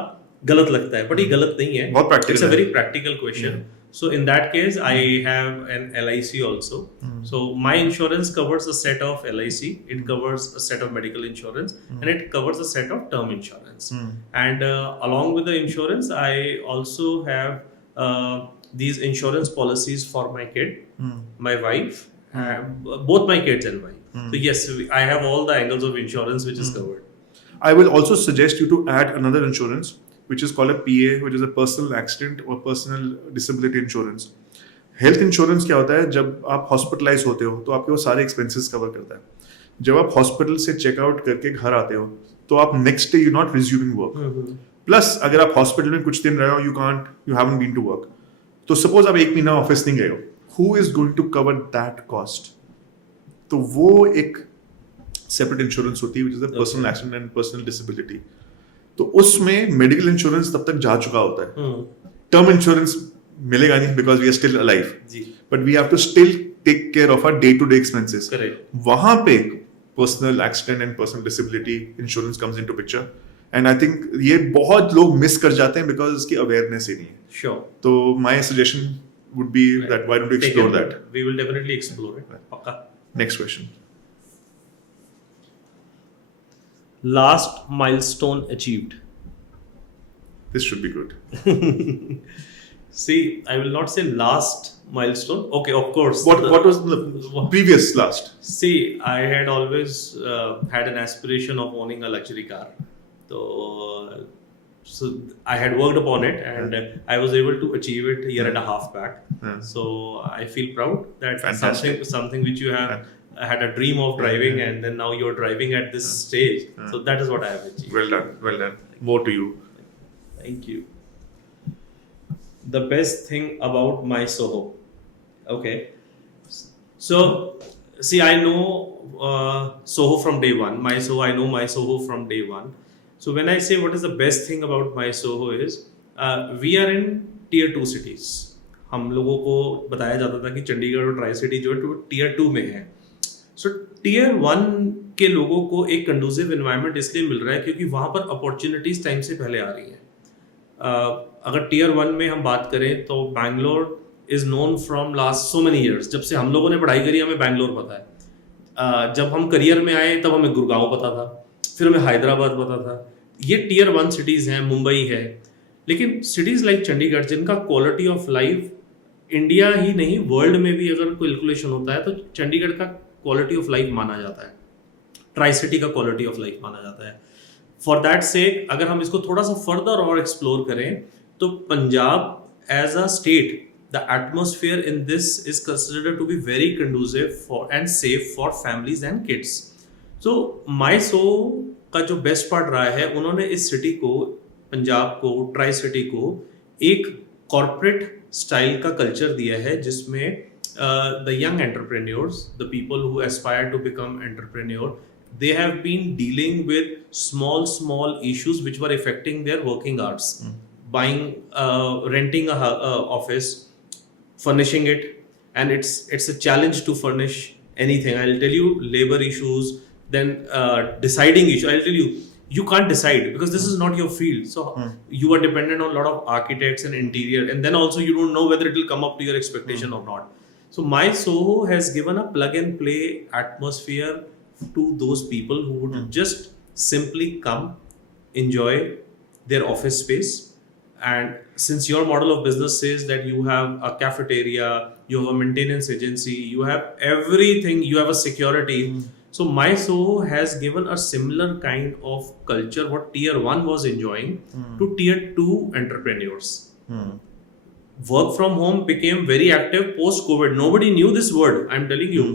गलत लगता है, बट ये गलत नहीं है. बहुत practical. It's a very practical question. So in that case, I have an LIC also. So my insurance covers a set of LIC, it covers a set of medical insurance, and it covers a set of term insurance. And along with the insurance, I also have these insurance policies for my kid, my wife, both my kids and wife. So yes, I have all the angles of insurance which is covered. I will also suggest you to add another insurance, which is called a PA, which is a personal accident or personal disability insurance. Health insurance क्या होता है, जब आप hospitalise होते हो तो आपके वो सारे एक्सपेंसेस कवर करता है. जब आप हॉस्पिटल से चेकआउट करके घर आते हो तो आप next day you not resuming work. Plus अगर आप हॉस्पिटल में कुछ दिन रहे हो, you haven't been to work, तो सपोज आप 1 महीना ऑफिस नहीं गए हो, who is going to cover that cost? तो वो एक सेपरेट इंश्योरेंस होती है, which is a personal accident and personal disability. तो उसमें मेडिकल इंश्योरेंस तब तक जा चुका होता है. टर्म इंश्योरेंस मिलेगा नहीं because we are still alive, but we have to still take care of our day to day expenses. वहां पे personal accident and personal disability insurance comes into picture, and I think ये बहुत लोग miss कर जाते हैं because इसकी awareness ही नहीं है. Sure. तो my suggestion would be that why don't you explore that? We will definitely explore it. Pakka. Next question. Last milestone achieved. This should be good. See, I will not say last milestone. Okay, of course. What was the previous last? See, I had always had an aspiration of owning a luxury car. So I had worked upon it, and I was able to achieve it a year and a half back. So I feel proud that something which you have had a dream of driving, and then now you're driving at this stage. So that is what I have achieved. Well done, well done. More to you. Thank you. The best thing about my Soho. Okay. So see, I know Soho from day one. I know my Soho from day one. So when I say what is the best thing about my Soho is, we are in tier 2 cities. हम लोगों को बताया जाता था कि चंडीगढ़ और tri city जो है टियर 2 में है. सो टियर 1 के लोगों को एक कंडूसिव एनवायरनमेंट इसलिए मिल रहा है क्योंकि वहाँ पर अपॉर्चुनिटीज टाइम से पहले आ रही हैं. अगर टियर 1 में हम बात करें तो Bangalore is known from last so many years. जब से हम लोगों ने पढ़ाई करी हमें बैंगलोर पता है. जब हम करियर में आए तब हमें गुड़गांव पता था, फिर हमें हैदराबाद पता था. ये टियर 1 सिटीज़ हैं, मुंबई है. लेकिन सिटीज़ लाइक चंडीगढ़ जिनका क्वालिटी ऑफ लाइफ इंडिया ही नहीं वर्ल्ड में भी अगर कैलकुलेशन होता है तो चंडीगढ़ का क्वालिटी ऑफ लाइफ माना जाता है. ट्राई सिटी का क्वालिटी ऑफ लाइफ माना जाता है. फॉर दैट सेक अगर हम इसको थोड़ा सा फर्दर और एक्सप्लोर करें तो Punjab as a state the atmosphere in this is considered to be very conducive for and safe for families and kids. So MySo का जो बेस्ट पार्ट रहा है, उन्होंने इस सिटी को, पंजाब को, ट्राई सिटी को एक कॉर्पोरेट स्टाइल का कल्चर दिया है जिसमें the young entrepreneurs, the people who aspire to become entrepreneur, they have been dealing with small issues which were affecting their working hours. Buying, renting a office, furnishing it, and it's a challenge to furnish anything. I'll tell you, labor issues, then deciding issue. I'll tell you, you can't decide because this is not your field. So you are dependent on a lot of architects and interior, and then also you don't know whether it will come up to your expectation or not. So my Soho has given a plug and play atmosphere to those people who would just simply come, enjoy their office space. And since your model of business says that you have a cafeteria, you have a maintenance agency, you have everything, you have a security. So MySo has given a similar kind of culture what tier 1 was enjoying to tier 2 entrepreneurs. Work from home became very active post COVID. Nobody knew this word, I'm telling you.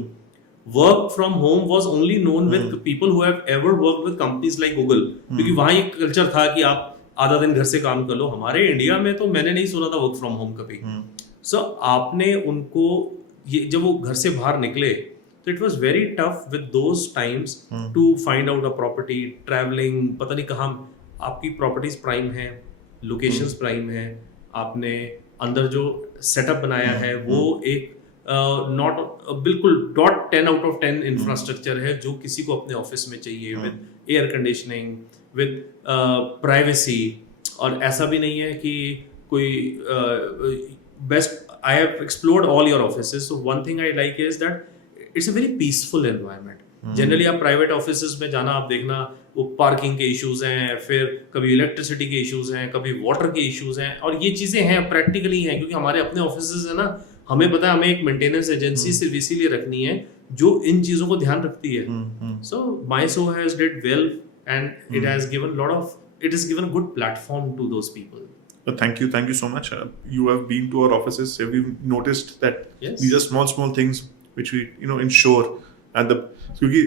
Work from home was only known with people who have ever worked with companies like Google. क्योंकि वहाँ एक culture था कि आप आधा दिन घर से काम कर लो. हमारे इंडिया में तो मैंने नहीं सुना था वर्क फ्रॉम होम कभी. सो आपने उनको ये जब वो घर से बाहर निकले तो it was very tough with those times to find out a property, travelling, पता नहीं कहाँ आपकी प्रॉपर्टीज प्राइम है, लोकेशंस प्राइम है, आपने अंदर जो सेटअप बनाया है वो एक नॉट बिल्कुल .10/10 इंफ्रास्ट्रक्चर है जो किसी को अपने ऑफिस में चाहिए, with air conditioning, with privacy. और ऐसा भी नहीं है कि कोई best. I have explored all your offices, so one thing I like is that it's a very peaceful environment. Generally आप प्राइवेट ऑफिसेज में जाना, आप देखना वो पार्किंग के इश्यूज हैं, फिर कभी इलेक्ट्रिसिटी के इश्यूज हैं, कभी वाटर के इश्यूज हैं, और ये चीज़ें हैं प्रैक्टिकली हैं क्योंकि हमारे अपने ऑफिसेज है ना. हमें पता है हमें एक मेंटेनेंस एजेंसी सिर्फ इसीलिए रखनी है जो इन चीज़ों को ध्यान रखती है. सो MySo has did well. And it has given a good platform to those people. Thank you so much. You have been to our offices. Have you noticed that these are small things which we ensure at the, क्योंकि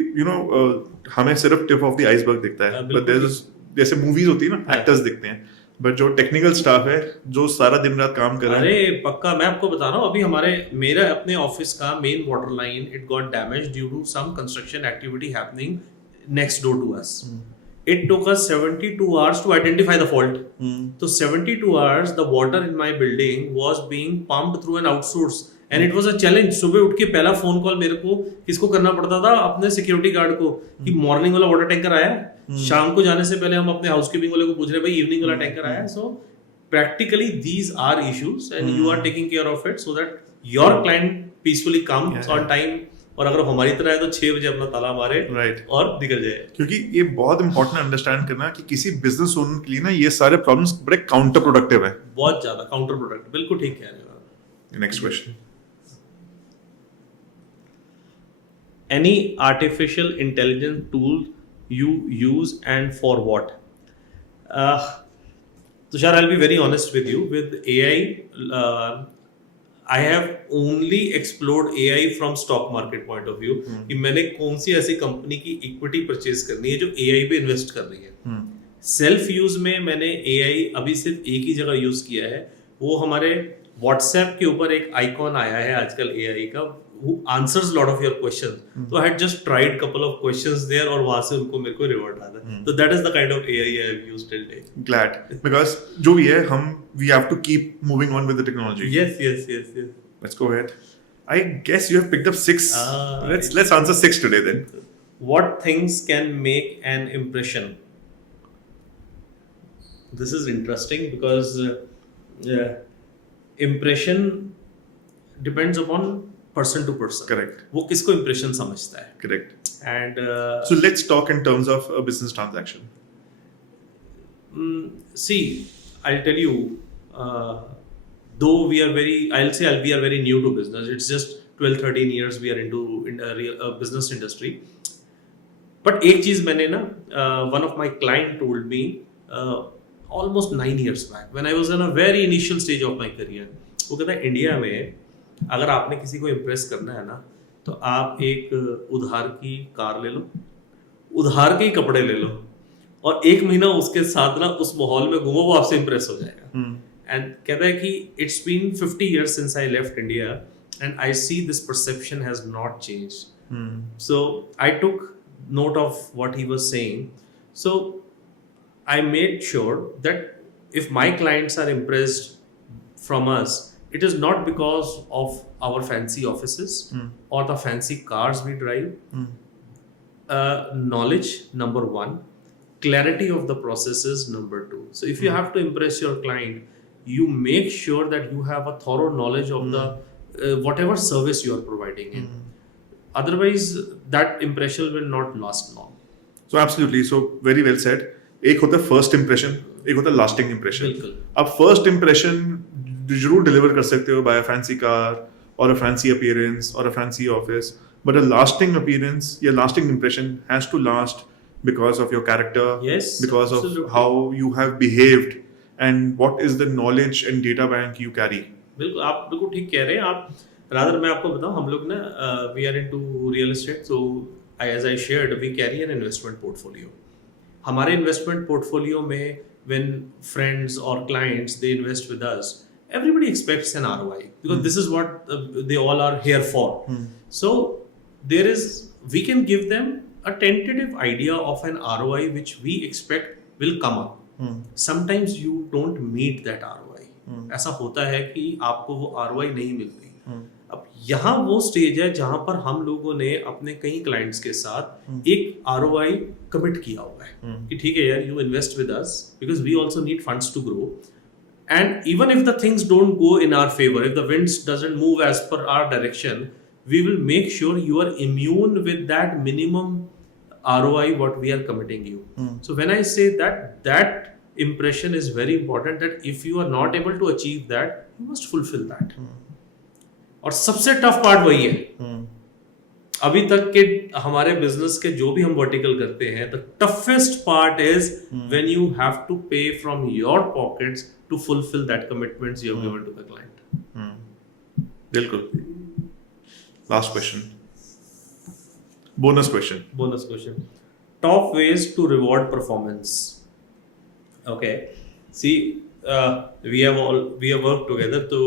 हमें सिर्फ tip of the iceberg दिखता है, but there's जैसे movies होती है ना, actors दिखते हैं, बट जो टेक्निकल स्टाफ है जो सारा दिन रात काम कर रहा है. अरे पक्का मैं आपको बता रहा हूँ, अभी मेरा अपने ऑफिस का main water line it got damage due to some construction activity happening next door to us. It took us 72 hours to identify the fault. So 72 hours the water in my building was being pumped through an outsource and it was a challenge. सुबह उठ के पहला phone call मेरे को किसको करना पड़ता था, अपने सिक्योरिटी गार्ड को, कि मॉर्निंग वाला वाटर टैंकर आया है. शाम को जाने से पहले हम अपने हाउसकीपिंग वाले को पूछ रहे भाई इवनिंग वाला टैंकर आया है. सो practically these are issues and you are taking care of it so that your client peacefully comes on time. और अगर हमारी तरह है तो 6 बजे अपना ताला मारे और निकल जाए. क्योंकि ये बहुत इंपॉर्टेंट अंडरस्टैंड करना कि किसी बिजनेस ओनर के लिए ना ये सारे प्रॉब्लम्स बड़े काउंटर प्रोडक्टिव है. बहुत ज्यादा काउंटर प्रोडक्टिव. बिल्कुल ठीक कह रहे हो. Next question. Any artificial intelligence tool you use and for what? Tushar, I'll be very honest with you. With AI, I have only explored AI from stock market point of view. कि मैंने कौन सी ऐसी company की equity purchase करनी है जो AI पे invest कर रही है. सेल्फ यूज में मैंने AI अभी सिर्फ एक ही जगह यूज किया है. वो हमारे WhatsApp के ऊपर एक आइकॉन आया है आजकल AI का, who answers a lot of your questions. So I had just tried couple of questions there और वहाँ से उनको मेरे को रिवॉर्ड आता है. So that is the kind of AI I have used till date. Glad because जो भी है we have to keep moving on with the technology. Yes. Let's go ahead. I guess you have picked up 6. Let's answer 6 today then. What things can make an impression? This is interesting because impression depends upon person to person. Correct. वो किसको impression समझता है. Correct. And so let's talk in terms of a business transaction. See, I'll tell you, though we are very new to business. It's just 12-13 years we are into in a real business industry. But एक चीज मैंने ना, one of my client told me almost 9 years back when I was in a very initial stage of my career. वो कहता है India में अगर आपने किसी को इम्प्रेस करना है ना, तो आप एक उधार की कार ले लो, उधार के ही कपड़े ले लो, और 1 महीना उसके साथ ना उस माहौल में घूमो, वो आपसे इम्प्रेस हो जाएगा. एंड कहता है कि it's been 50 years since I left India and I see this perception has not changed. So I took note of what he was saying. So I made sure that if my clients are impressed from us, it is not because of our fancy offices or the fancy cars we drive. Knowledge, number one. Clarity of the process is number two. So if you have to impress your client, you make sure that you have a thorough knowledge of the whatever service you are providing in. Otherwise, that impression will not last long. So absolutely. So very well said. एक होता है first impression, एक होता है lasting impression. बिल्कुल. अब first impression जरूर deliver कर सकते हो बाय अ फैंसी कार और अ फैंसी अपीयरेंस और a fancy office, but a lasting appearance या lasting impression has to last because of your character, Yes, because absolutely. of how you have behaved, and what is the knowledge and data bank you carry. बिल्कुल, आप बिल्कुल ठीक कह रहे हैं. आप rather मैं आपको बताऊं, हम लोग ना we are into real estate, so as I shared we carry an investment portfolio. हमारे इन्वेस्टमेंट पोर्टफोलियो में व्हेन फ्रेंड्स और clients they invest with us, everybody expects an ROI because this is what they all are here for. So there is, we can give them a tentative idea of an ROI which we expect will come up. Sometimes you don't meet that ROI. ऐसा होता है कि आपको वो ROI नहीं मिलती. अब यहाँ वो स्टेज है जहां पर हम लोगों ने अपने कई क्लाइंट्स के साथ एक ROI कमिट किया हुआ है कि ठीक है यार, you invest with us because we also need funds to grow. And even if the things don't go in our favor, if the winds doesn't move as per our direction, we will make sure you are immune with that minimum ROI what we are committing you. So when I say that, that impression is very important, that if you are not able to achieve that, you must fulfill that. और सबसे tough part वही है. अभी तक के हमारे business के जो भी हम वर्टिकल करते हैं, the toughest part is when you have to pay from your pockets to fulfil that commitments you have given to the client. बिल्कुल. Last question, bonus question. Top ways to reward performance. Okay, see we have worked together to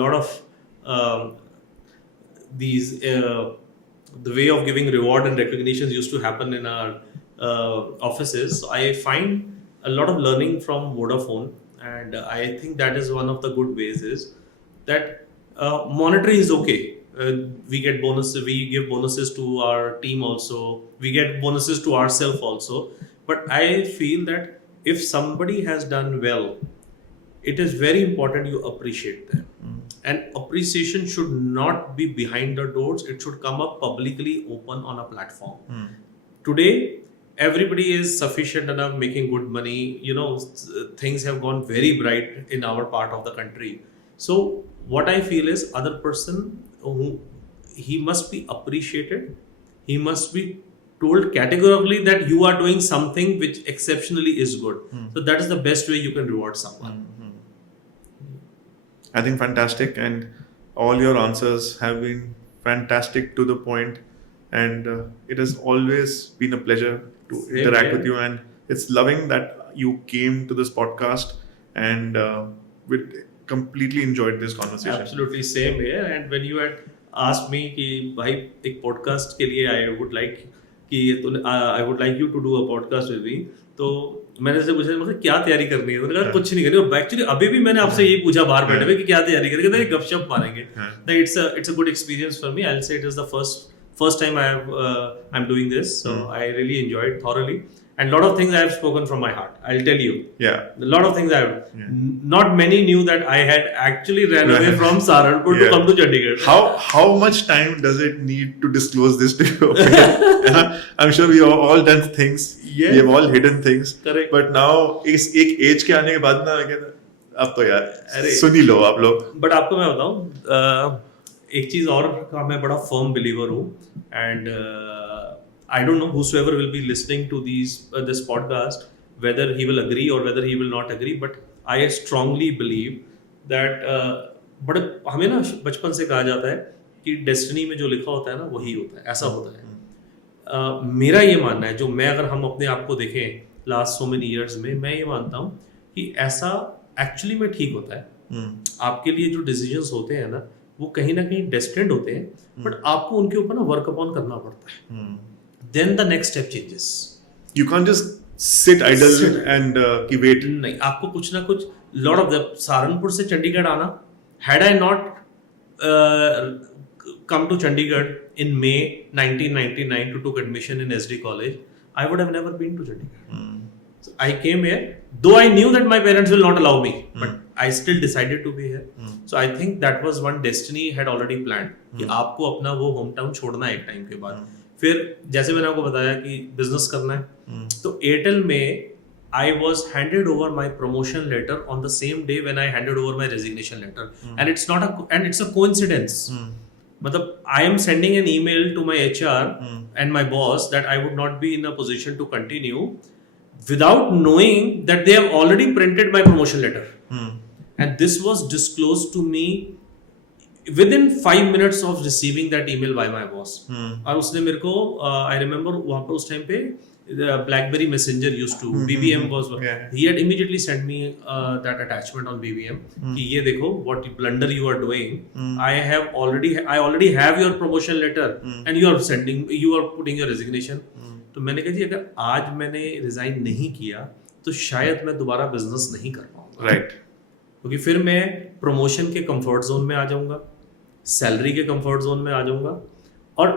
lot of these the way of giving reward and recognitions used to happen in our offices. So I find a lot of learning from Vodafone, and I think that is one of the good ways is that monetary is okay. We get bonuses, we give bonuses to our team also, we get bonuses to ourselves also, but I feel that if somebody has done well, it is very important you appreciate them. And appreciation should not be behind the doors. It should come up publicly, open on a platform. Today, everybody is sufficient enough, making good money. You know, things have gone very bright in our part of the country. So what I feel is other person who he must be appreciated. He must be told categorically that you are doing something which exceptionally is good. So that is the best way you can reward someone. I think fantastic, and all your answers have been fantastic to the point, and it has always been a pleasure to interact with you, and it's loving that you came to this podcast, and we completely enjoyed this conversation. Absolutely same here. And when you had asked me कि भाई एक podcast के लिए I would like you to do a podcast with me, तो मैंने से पूछा मतलब क्या तैयारी करनी है, मैंने कहा कुछ नहीं करनी. और एक्चुअली अभी भी मैंने आपसे यही पूछा बाहर बैठे हुए कि क्या तैयारी करेंगे, तो गपशप मारेंगे. It's a good experience for me. I will say it is the first time I'm doing this, so I really enjoyed thoroughly, and lot of things I have spoken from my heart. I'll tell you. Yeah. A lot of things not many knew that I had actually ran away from Saharanpur to come to Chandigarh. How much time does it need to disclose this to you? I'm sure we have all done things. Yeah. We have all hidden things. Correct. But now इस एक as के आने के बाद ना अब तो यार सुन ही लो आप लोग. बट आपको मैं बताऊं, एक चीज और का मैं बड़ा फर्म बिलीवर हूँ, and I don't know whosoever will be listening to this podcast whether he will agree or whether he will not agree, but I strongly believe that बड़े हमें ना बचपन से कहा जाता है कि डेस्टिनी में जो लिखा होता है ना वही होता है, ऐसा होता है। मेरा ये मानना है, जो मैं अगर हम अपने आप को देखें लास्ट सो मेनी ईयर्स में, मैं ये मानता हूँ कि ऐसा एक्चुअली में ठीक होता है। आपके लिए जो डिसीजंस होते हैं ना वो कहीं ना कहीं डेस्टिन्ड होते हैं, बट आपको उनके ऊपर ना वर्क अपॉन करना पड़ता है, then the next step changes. You can just sit idle and की वेट। नहीं, आपको कुछ ना कुछ, लॉट ऑफ द सहारनपुर से चंडीगढ़ आना, had I not come to Chandigarh in May 1999 to took admission in SD college, I would have never been to Chandigarh. So I came here, though I knew that my parents will not allow me, but I still decided to be here. So I think that was one destiny had already planned कि आपको अपना वो home town छोड़ना है एक time के बाद। फिर जैसे मैंने आपको बताया कि बिजनेस करना है, तो एयरटेल में I was handed over my promotion letter on the same day when I handed over my resignation letter, and it's a coincidence. मतलब I am sending an email to my HR and my boss that I would not be in a position to continue, without knowing that they have already printed my promotion letter. And this was disclosed to me within 5 minutes of receiving that email by my boss. और उसने मेरे को I remember वहाँ पर उस time पे BlackBerry Messenger used to, BBM was, he had immediately sent me that attachment on BBM कि ये देखो what blunder you are doing, I already have your promotion letter and you are putting your resignation. तो मैंने कहा जी अगर आज मैंने resign नहीं किया तो शायद मैं दोबारा बिजनेस नहीं कर पाऊंगा, राइट, क्योंकि फिर मैं प्रमोशन के कंफर्ट जोन में आ जाऊंगा, सैलरी के कंफर्ट जोन में आ जाऊंगा, और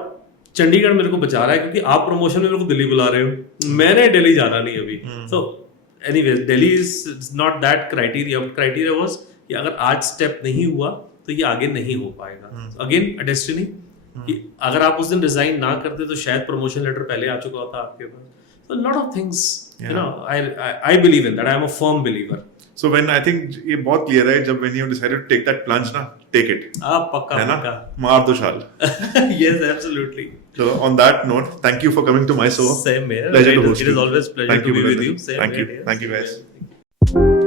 चंडीगढ़ मेरे को बचा रहा है क्योंकि आप प्रमोशन में मेरे को दिल्ली बुला रहे हो, मैंने दिल्ली जाना नहीं अभी। So anyways Delhi is not that criteria. Criteria was कि अगर आज स्टेप नहीं हुआ तो ये आगे नहीं हो पाएगा। अगेन अ डेस्टिनी कि अगर आप उस दिन रिजाइन ना करते तो शायद प्रमोशन लेटर पहले आ चुका होता आपके पास। So lot of things, you know, I believe in that, I am a firm believer. So when I think ये बहुत क्लियर है, जब when you decided to take that plunge ना, take it, पक्का है ना, पक्का, मार दो छाल। Yes, absolutely. So on that note, thank you for coming to my show. Same here. Pleasure to host It is you. always pleasure Thank to you, be with Balvinder. you. Same Thank here, you. dear. Thank you, guys. Same here.